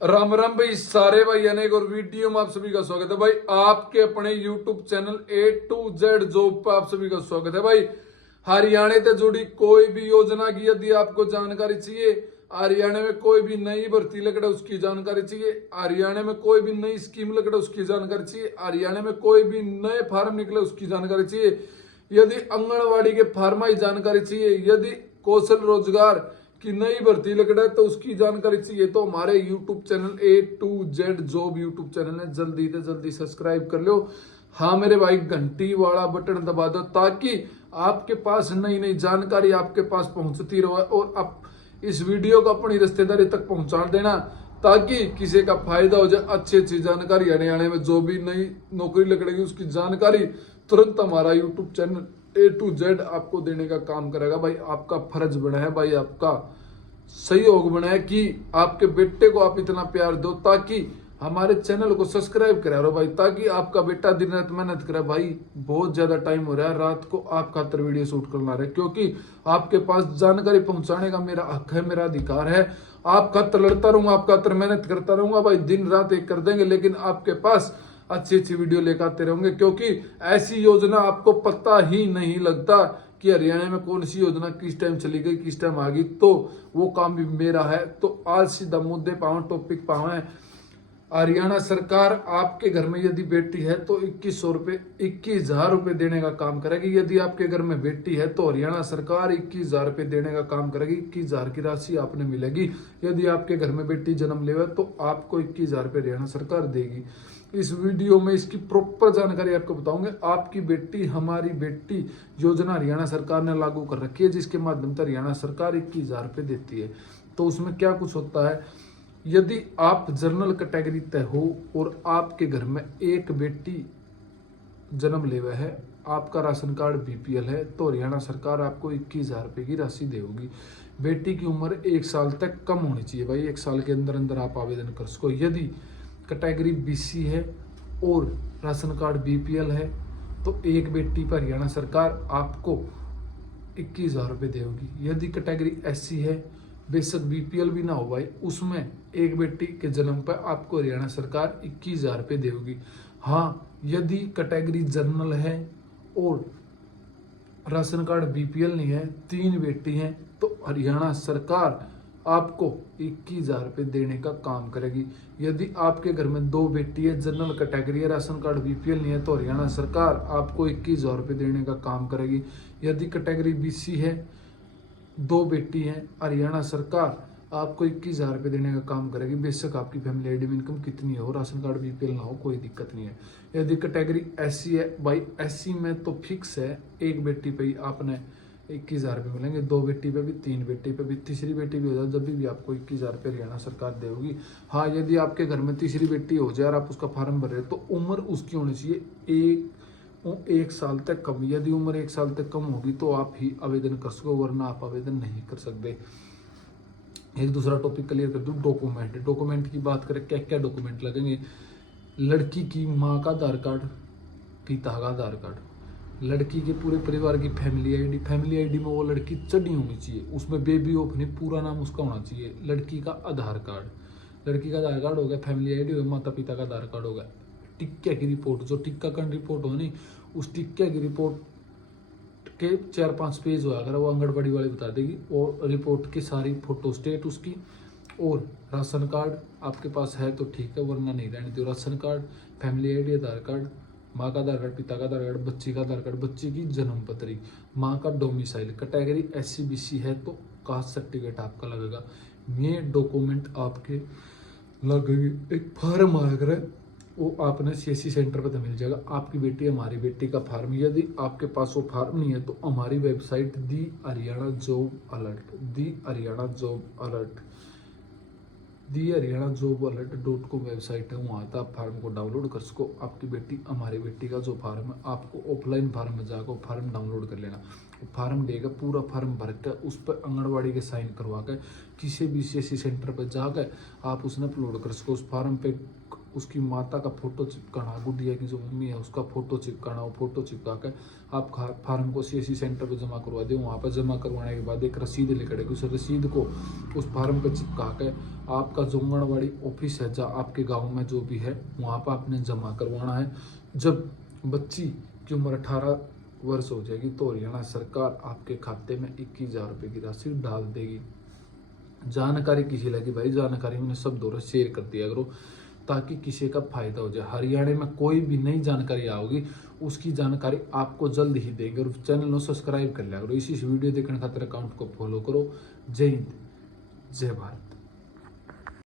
राम राम भाई सारे भाई अनेक और वीडियो में आप सभी का स्वागत है भाई। आपके अपने YouTube channel A to Z job पर आप सभी का स्वागत है भाई। हरियाणा से जुड़ी कोई भी योजना की यदि आपको जानकारी चाहिए, हरियाणा में कोई भी नई भर्ती लग रहा है उसकी जानकारी चाहिए, हरियाणा में कोई भी नई स्कीम लग रहा है उसकी जानकारी चाहिए, हरियाणा में कोई भी नए फार्म निकले उसकी जानकारी चाहिए, यदि आंगनबाड़ी के फार्मा की जानकारी चाहिए, यदि कौशल रोजगार कि नई भर्ती लग रहा है तो उसकी जानकारी चाहिए, तो हमारे YouTube channel A to Z job YouTube channel है, जल्दी से जल्दी सब्सक्राइब कर लो। हाँ मेरे भाई, घंटी वाला बटन दबा दो ताकि आपके पास नई नई जानकारी आपके पास पहुंचती रहे। और आप इस वीडियो को अपनी रिश्तेदारी तक पहुंचा देना ताकि किसी का फायदा हो जाए। अच्छी अच्छी जानकारी हरियाणा में जो भी नई नौकरी लग रही उसकी जानकारी तुरंत हमारा YouTube channel A to Z आपको देने का काम करेगा भाई। आपका फर्ज बना है भाई, आपका सहयोग बना है कि आपके बेटे को आप इतना प्यार दो ताकि हमारे चैनल को सब्सक्राइब करा रहो भाई, ताकि आपका बेटा दिन रात मेहनत करे भाई। बहुत ज्यादा टाइम हो रहा है, रात को आप खातर वीडियो शूट करना रहे, क्योंकि आपके पास जानकारी पहुंचाने का मेरा हक है, मेरा अधिकार है। आप खातर लड़ता रहूंगा, आप खातर मेहनत करता रहूंगा भाई, दिन रात एक कर देंगे, लेकिन आपके पास अच्छी अच्छी वीडियो लेकर आते रहेंगे। क्योंकि ऐसी योजना आपको पता ही नहीं लगता कि हरियाणा में कौन सी योजना किस टाइम चली गई, किस टाइम आ गई, तो वो काम भी मेरा है। तो आज सीधा मुद्दे पाओ, टॉपिक पाओ है। हरियाणा सरकार आपके घर में यदि बेटी है तो 2100 रुपये, 21,000 रुपये देने का काम करेगी। यदि आपके घर में बेटी है तो हरियाणा सरकार 21,000 रुपये देने का काम करेगी। 21,000 की राशि आपने मिलेगी। यदि आपके घर में बेटी जन्म लेवे तो आपको 21,000 रुपये हरियाणा सरकार देगी। इस वीडियो में इसकी प्रॉपर जानकारी आपको बताऊंगे। आपकी बेटी हमारी बेटी योजना हरियाणा सरकार ने लागू कर रखी है, जिसके माध्यम से हरियाणा सरकार 21,000 रुपये देती है। तो उसमें क्या कुछ होता है, यदि आप जनरल कैटेगरी तय हो और आपके घर में एक बेटी जन्म लेवे है, आपका राशन कार्ड BPL है, तो हरियाणा सरकार आपको 21,000 रुपये की राशि देगी। बेटी की उम्र 1 साल तक कम होनी चाहिए भाई, 1 साल के अंदर अंदर आप आवेदन कर सको। यदि कैटेगरी BC है और राशन कार्ड BPL है तो एक बेटी पर हरियाणा सरकार आपको 21,000 रुपये देगी। यदि कैटेगरी SC है, बेशक BPL भी ना हो भाई, उसमें एक बेटी के जन्म पर आपको हरियाणा सरकार 21,000 रुपये देगी। हाँ, यदि कैटेगरी जनरल है और राशन कार्ड BPL नहीं है, 3 बेटी हैं, तो हरियाणा सरकार आपको 21,000 रुपये देने का काम करेगी। यदि आपके घर में 2 बेटी है, जनरल कैटेगरी है, राशन कार्ड BPL नहीं है, तो हरियाणा सरकार आपको 21,000 रुपये देने का काम करेगी। यदि कैटेगरी BC है, 2 बेटी हैं, हरियाणा सरकार आपको 21,000 रुपये देने का काम करेगी। बेशक आपकी फैमिली आईडी में इनकम कितनी हो, राशन कार्ड BPL ना हो, कोई दिक्कत नहीं है। यदि कैटेगरी SC है भाई, SC में तो फिक्स है, एक बेटी पे ही आपने 21,000 रुपये मिलेंगे, 2 बेटी पे भी, 3 बेटी पे भी, तीसरी बेटी भी हो जाए जब भी आपको 21,000 रुपये हरियाणा सरकार देगी। हाँ, यदि आपके घर में तीसरी बेटी हो जाए और आप उसका फार्म भर रहे तो उम्र उसकी होनी चाहिए 1 साल तक कम। यदि उम्र 1 साल तक कम होगी तो आप ही आवेदन कर सको, वरना आप आवेदन नहीं कर सकते। एक दूसरा टॉपिक क्लियर कर दूं, डॉक्यूमेंट की बात करें, क्या क्या डॉक्यूमेंट लगेंगे। लड़की की माँ का आधार कार्ड, पिता का आधार कार्ड, लड़की के पूरे परिवार की फैमिली आईडी में वो लड़की चढ़ी होनी चाहिए, उसमें बेबी ऑफ नहीं, पूरा नाम उसका होना चाहिए। लड़की का आधार कार्ड, लड़की का आधार कार्ड हो गया, फैमिली आईडी हो गया, माता पिता का आधार कार्ड हो गया। टिक्का की रिपोर्ट, जो टीकाकरण रिपोर्ट हो नहीं, उस टिक्का की रिपोर्ट के 4-5 पेज हुआ, अगर वो आंगनबाड़ी वाली बता देगी। और रिपोर्ट की सारी फोटो स्टेट उसकी, और राशन कार्ड आपके पास है तो ठीक है, वरना नहीं रहने दो। राशन कार्ड, फैमिली आईडी, आधार कार्ड, माँ का आधार कार्ड, पिता का आधार कार्ड, बच्ची का आधार कार्ड, बच्ची की जन्म पत्री, माँ का डोमिसाइल। कैटेगरी SC BC है तो कास्ट सर्टिफिकेट आपका लगेगा। ये डॉक्यूमेंट आपके लगेगी। एक फार्म आया करे, वो आपने CSC सेंटर पर तो मिल जाएगा, आपकी बेटी हमारी बेटी का फार्म। यदि आपके पास वो फार्म नहीं है तो हमारी वेबसाइट दी हरियाणा जॉब अलर्ट.com वेबसाइट है, वहाँ तक आप फार्म को डाउनलोड कर सको। आपकी बेटी हमारी बेटी का जो फार्म है, आपको ऑफलाइन फार्म में जाकर फार्म डाउनलोड कर लेना। फार्म देगा, पूरा फार्म भर कर उस पर आंगनबाड़ी के साइन करवा कर किसी भी CSC सेंटर पर जाकर आप उसने अपलोड कर सको। उस फार्म पे उसकी माता का फोटो चिपकाना, गुड़िया की जो मम्मी है उसका फोटो चिपकाना, वो फोटो चिपका कर आप फार्म को CSC सेंटर पे जमा करवा दें। वहाँ पर जमा करवाने के बाद एक रसीद लेकर उस रसीद को उस फार्म पे चिपका कर आपका जो आंगनबाड़ी ऑफिस है जहाँ आपके गाँव में जो भी है वहाँ पर आपने जमा करवाना है। जब बच्ची की उम्र 18 वर्ष हो जाएगी तो हरियाणा सरकार आपके खाते में 21,000 रुपये की राशि डाल देगी। जानकारी किसी लगी भाई, जानकारी मैंने सब दोनों शेयर कर दिया करो ताकि किसी का फायदा हो जाए। हरियाणा में कोई भी नई जानकारी आओगी उसकी जानकारी आपको जल्द ही देंगे। और चैनल को सब्सक्राइब कर लिया करो। इसी वीडियो देखने खातिर अकाउंट को फॉलो करो। जय हिंद, जय भारत।